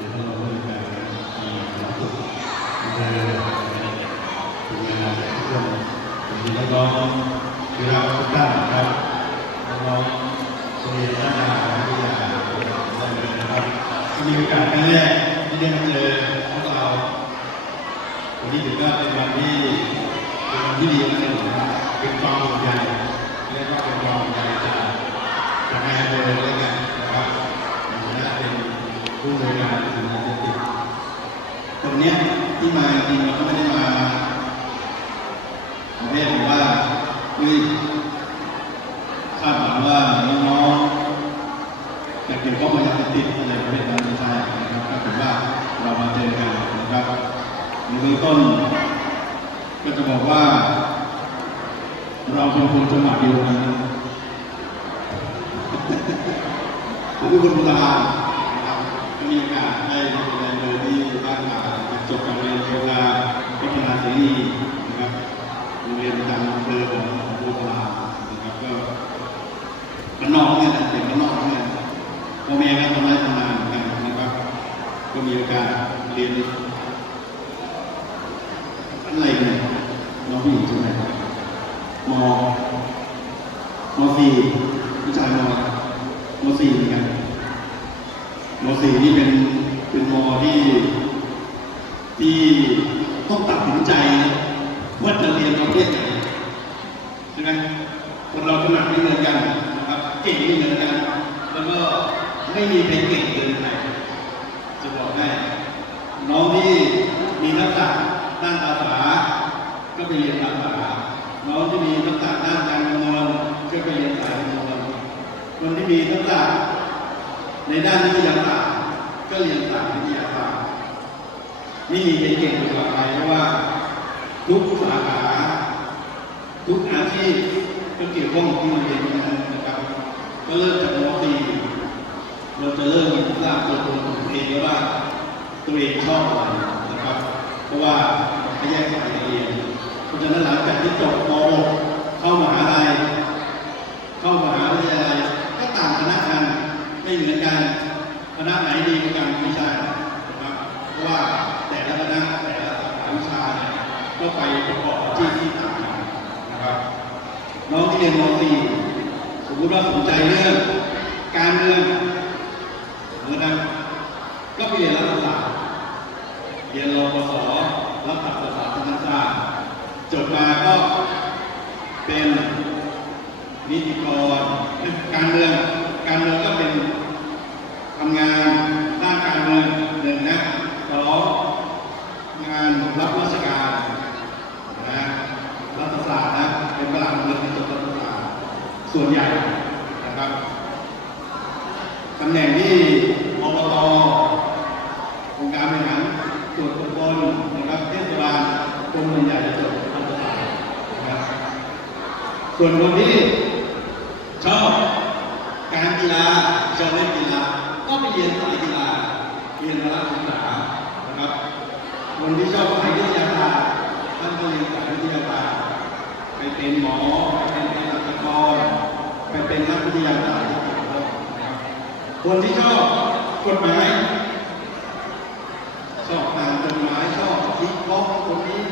คือท่านผู้การมีความสุขอำเภอถึงเวลาทุกคนผมมีน้องกาทุกท่านนะครับน้องๆโรงเรียนนานาวิทยาลัยนะครับมีโอกาสครั้งแรกที่ได้มาเจอพวกเราวันนี้ถือว่าเป็นวันที่เป็นวันที่ดีนะครับเป็นความห่วงใยเรียกว่าเป็นความห่จากจากนายอำเภอแล้วกันนะครับในฐานะเป็น ผู้บริการสำนักเศรษฐกิจตรงเนี้ยที่มาจริงเราก็ไม่ได้มาประเภทแบบว่าเฮ้ยคาดหวังว่าน้องๆจะเกี่ยวข้องกับยาเสพติดอะไรประเภทนั้นไม่ใช่นะครับก็ถือว่าเรามาเจอกันนะครับในเบื้องต้น ก็จะบอกว่า เราเป็นคนจังหวัดเดียวกันผมเป็นคนบุรีรัมย์ มีโอกาสได้ไปเรียนเลยที่บ้านมาจบการเรียนโยธาพัฒนาเสรีนะครับโรงเรียนประจำอำเภอของบุรีรัมย์นะครับก็มันนอกเนี่ยนะเด็กมันนอกเนี่ยพ่อแม่ก็ทำไร่ทำนาเหมือนกันนะครับ ก็มีโอกาสเรียนอะไรเนี่ยน้องผู้หญิงใช่ไหมมมสี่ผู้ชายมมสี่เหมือนกัน สี่นี่เป็นเป็นมที่ ที่ต้องตัดสินใจว่าจะเรียนประเภทไหนใช่ไหมคนเราถนัดไม่เหมือนกันนะครับเก่งไม่เหมือนกัน แล้วก็ไม่มีใครเก่งเกินใครจะบอกให้น้องที่มีทักษะด้านภาษาก็ไปเรียนภาษาน้องที่มีทักษะด้านการคำนวณก็ไปเรียนสายคำนวณคนที่มีทักษะในด้านวิทยาศาสตร์ ก็เรียนสายวิทยาศาสตร์ไม่มีใครเก่งกว่าใครเพราะว่า ทุกสาขาทุกอาชีพก็เกี่ยวข้องกับที่เราเรียนนะครับ ก็เริ่มจากม .4 เราจะเริ่มทราบตัวตนของตัวเองว่าตัวเองชอบอะไรนะครับ เพราะว่าเขาแยกสายเรียนเพราะฉะนั้นหลังจากที่จบม .6 เข้ามหาลัยเข้ามหาวิทยาลัยก็ต่างคณะกันไม่เหมือนกัน คณะไหนดีกว่ากันไม่ใช่นะครับเพราะว่าแต่ละคณะแต่ละสาขาวิชาเนี่ยก็ไปประกอบอาชีพที่ต่างกันนะครับน้องที่เรียนม .4 สมมติว่าสนใจเรื่องการเมืองนะครับก็ไปเรียนรัฐศาสตร์เรียนรปศรัฐศาสตร์ธรรมศาสตร์จบมาก็เป็นนิติกรการเมืองการเมืองก็เป็นำงานด้านการเมืองหนึ่งนะสองงานรับราชการนะรัฐศาสตร์นะเป็นฝรั่งเมืองจบรัฐศาสตร์ส่วนใหญ่นะครับตำแหน่งที่อบตองค์การบริหารส่วนตำบลนะครับเทศบาลกรมใหญ่จะจบรัฐศาสตร์นะครับส่วนคนที่ชอบการกีฬาชอบเล่นกีฬาก็ไปเรียนสายกีฬาเรียนพละศึกษานะครับ คน ที่ชอบสายวิทยาศาสตร์ท่านก็เรียนสายวิทยาศาสตร์ไปเป็นหมอไปเป็นเภสัชกรไปเป็นนักวิทยาศาสตร์ที่เก่งนครับคนที่ชอบกฎหมายชอบอ่านกฎหมายชอบวิเคราะห์คนนี้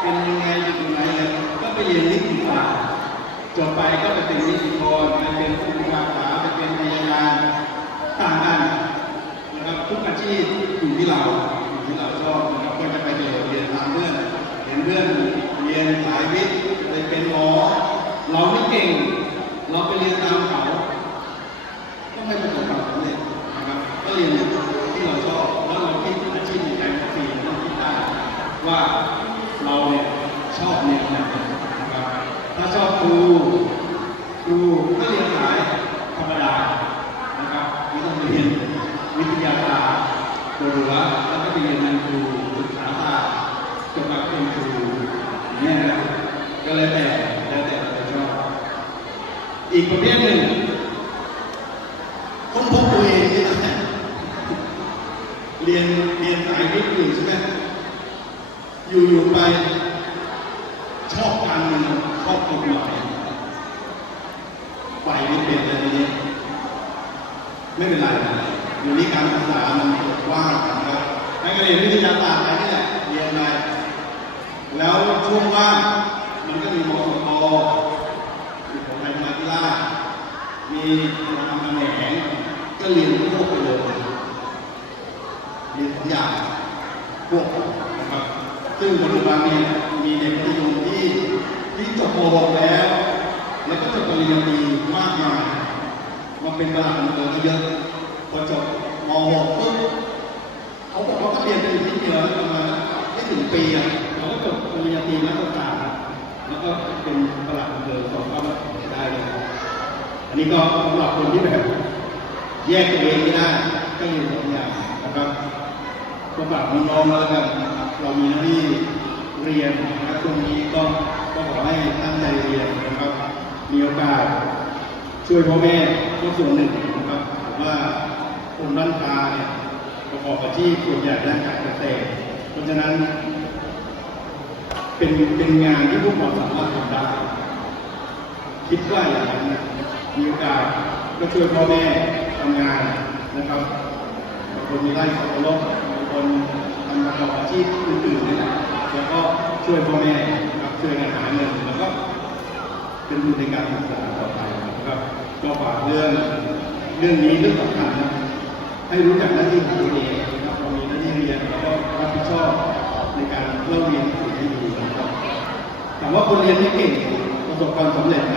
เป็นยังไงอยู่ตรงไหนอะไรก็ไปเรียนนิติศาสตร์จบไปก็ไปเป็นนิติกรไปเป็นผู้พิพากษาไปเป็นพยาการต่างกันนะครับทุกอาชีพที่อยู่ที่เรา เพื่อนเรียนสายวิทย์ไปเป็นหมอเราไม่เก่ง เราไปเรียนตามเขา ก็ไม่ประสบความสำเร็จนะครับก็เรียนที่เราชอบแล้วเราคิดอาชีพในการฟรีเราคิดได้ว่าเราเนี่ยชอบแนวไหนนะครับถ้าชอบครูครูก็เรียนสายธรรมดานะครับไม่ต้องเรียนวิทยาศาสตร์โดยรวมแล้วก็ไปเรียนงานครูศึกษาศาสตร์จบมาเป็นครูอย่างเนี่ยนะก็แล้วแต่แล้วแต่เราจะชอบ อีกประเภทหนึ่งค้นพบตัวเองนี่แหละเรียนเรียนสายวิทย์อยู่ใช่ไหมอยู่อยู่ไป ชอบการเมืองชอบกฎหมายไปไม่เป็นอะไรนี้ไม่เป็นไรอยู่ที่การศึกษามันกว้างนะครับให้ก็เรียนวิทยาศาสตร์ไปนี่แหละเรียนไปแล้วช่วงว่างมันก็มีมสกมีของไทยมาธิราช มีรามคำแหนงก็เรียนพวกไปเลยเรียนทุกอย่างพวกนะครับ ซึ่งปัจจุบันนี้มีเด็กมัธยมที่ที่จบโม .6 แล้ว แล้วก็จบปริญญาตรีมากมายมาเป็นประหลัดอำเภอเยอะพอจบม .6 ปุ๊บเขาบอกว่าก็เรียนไปอีกนิดเดียวประมาณไม่ถึงปีอะเราก็จบปริญญาตรีนักศึกษาแล้วก็เป็นประหลัดอำเภอสองก็ได้เลย อันนี้ก็สำหรับคนที่แบบแยกตัวเองไม่ได้ก็เรียนสองอย่างนะครับก็ฝากน้องๆแล้วกันเรามีหน้าที่เรียนนะครับช่วงนี้ก็ก็ขอให้ตั้งใจเรียนนะครับ มีโอกาสช่วยพ่อแม่ก็ส่วนหนึ่งนะครับผมว่าคนบ้านปลาเนี่ยประกอบอาชีพส่วนใหญ่ด้านการเกษตรเพราะฉะนั้น เป็นเป็นงานที่พวกเราสามารถทำได้คิดว่าอย่างนั้นนะ มีโอกาสก็ช่วยพ่อแม่ทำงานนะครับบางคนมีไร่สับปะรดบางคนทำประกอบอาชีพอื่นๆนี่แหละแล้วก็ช่วยพ่อแม่ครับช่วยกันหาเงินแล้วก็เป็นทุนในการศึกษาต่อไปนะครับก็ฝากเรื่องเรื่องนี้เรื่องสำคัญนะให้รู้จักหน้าที่ของตัวเองนะครับเรามีหน้าที่เรียนแล้วก็รับผิดชอบในการเล่าเรียนสิ่งให้ดีนะครับถามว่าคนเรียนไม่เก่งประสบความสำเร็จไหม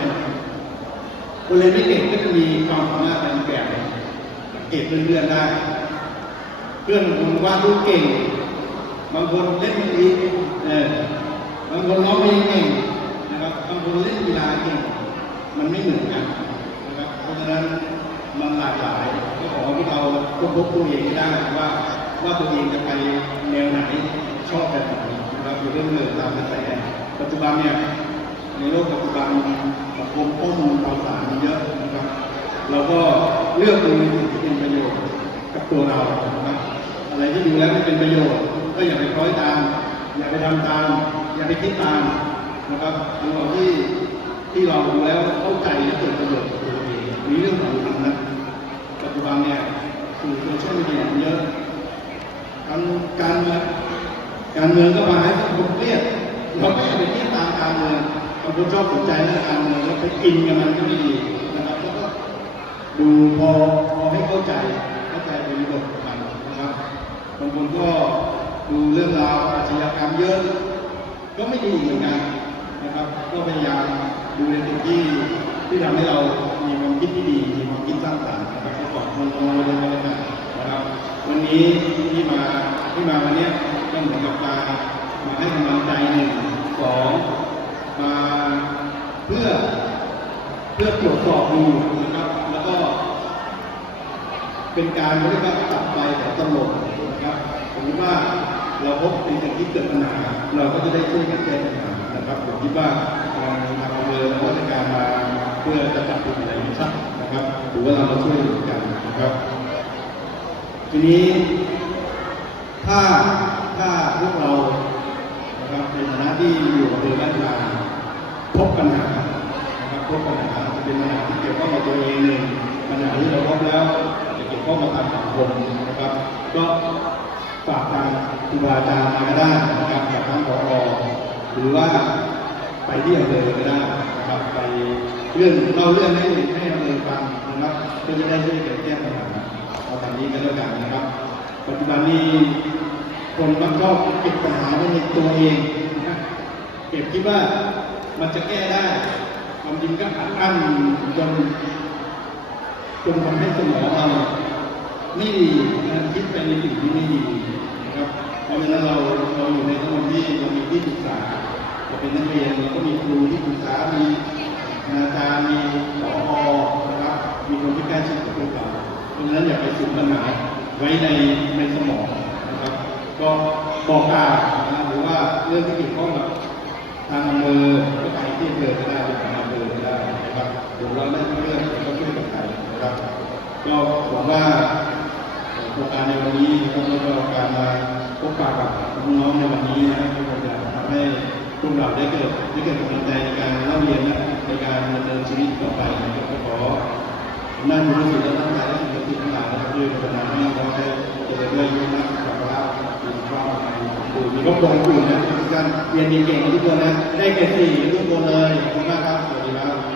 คนเรียนไม่เก่งก็จะมีความสามารถในแบบเก็บเพื่อนๆได้เพื่อนบางคนวาดรูปเก่ง บางคนเล่นดนตรีเออบางคนร้องเพลงเก่งนะครับบางคนเล่นกีฬาเก่งมันไม่เหมือนกันนะครับเพราะฉะนั้นมันหลากหลายก็ขอให้เราค้นพบตัวเองให้ได้ว่าว่าตัวเองจะไปแนวไหนชอบแบบไหนนะครับอยู่เรื่องเลยตามกระแสปัจจุบันเนี่ย ในโลกปัจจุบันสังคมข้อมูลข่าวสารมันเยอะนะครับเราก็เลือกดูในสิ่งที่เป็นประโยชน์กับตัวเรานะครับอะไรที่ดูแล้วไม่เป็นประโยชน์ ก็อย่าไปคล้อยตาม อย่าไปทำตาม อย่าไปคิดตามนะครับดูเอาที่ที่เราดูแล้วเข้าใจและเกิดประโยชน์กับตัวเองมีเรื่องสำคัญนะปัจจุบันเนี่ยสื่อโซเชียลมีเดียเยอะทั้งการเมืองการเมืองก็มาให้สังคมเครียดเราก็อย่าไปเครียดตามการเมือง บางคนชอบสนใจเรื่องการเมืองแล้วไปกินกับมันก็ไม่ดีนะครับแล้วก็ดูพอพอให้เข้าใจเข้าใจบริบทของมันนะครับบางคนก็ดูเรื่องราวอาชญากรรมเยอะ ก็ไม่ดีเหมือนกันนะครับ ก็พยายามดูในสิ่งที่ที่ทำให้เรามีความคิดที่ดีมีความคิดสร้างสรรค์นะครับก็ขอบคน้องๆด้วยกันนะครับ วันนี้ที่มาที่มาวันนี้ก็เหมือนกับมามาให้กำลังใจหนึ่งสอง มาเพื่อเพื่อตรวจสอบดูนะครับ แล้วก็ เป็นการเรียกว่ากลับไปแบบตลกนะครับสมมติว่าเราพบเป็นสิ่งที่เกิดปัญหาเราก็จะได้ช่วยกันแก้ปัญหานะครับผมคิดว่าทางทางอำเภอและราชการมาเพื่อจะจับกลุ่มอะไรนี้ชัดนะครับถือว่าเรามาช่วยกันนะครับ ทีนี้ถ้าถ้าพวกเรานะครับในฐานะที่อยู่กับเรือบ้านลาง พบปัญหานะครับพบปัญหาจะเป็นปัญหาที่เกี่ยวข้องกับตัวเองหนึ่งปัญหาที่เราพบแล้วจะเกี่ยวข้องกับทางสังคมนะครับ ก็ฝากทางครูบาอาจารย์มาก็ได้นะครับจากทางผอหรือว่าไปที่อำเภอก็ได้นะครับไปเรื่องเล่าเรื่องให้ให้อำเภอฟังนะครับเพื่อจะได้ช่วยกันแก้ปัญหาเอาทางนี้ก็แล้วกันนะครับปัจจุบันนี้คนมักชอบเก็บปัญหาไว้ในตัวเองนะเก็บคิดว่า มันจะแก้ได้ความจริงก็อัดอั้นจนจนทำให้สมองเราไม่ดีนะคิดไปในสิ่งที่ไม่ดีนะครับ เพราะฉะนั้นเราเราอยู่ในสังคมที่เรามีที่ปรึกษาเราเป็นนักเรียนเราก็มีครูที่ปรึกษา มีอาจารย์ มีผอนะครับ มีคนที่ใกล้ชิดกับพวเราเพราะฉะนั้นอย่าไปสุมปัญหาไว้ในในสมองนะครับ ก็บอกกล่าวนะหรือว่าเรื่องที่เกี่ยว รือว่าเรื่องเรื่องก็ช่วยกันไปนะครับก็หวังว่าโครงการในวันนี้นะครับแล้วก็การมาพบปะกับน้องๆในวันนี้นะครับก็คงจะทำให้พวกเราได้เกิดได้เกิดกำลังใจในการเล่าเรียนและในการดำเนินชีวิตต่อไปนะครับก็ขอนั่นคือสิ่งที่ต้งการและสิ่งที่ต้องการนะครับคือปัญหาที่เราได้เจอด้วยยุคนักกับเรามีความดูมีครอบครัวอยู่นะทุกท่านเรียนเก่งๆทุกคนนะได้เกรดสี่ทุกคนเลยขอบคุณมากครับสวัสดีครับ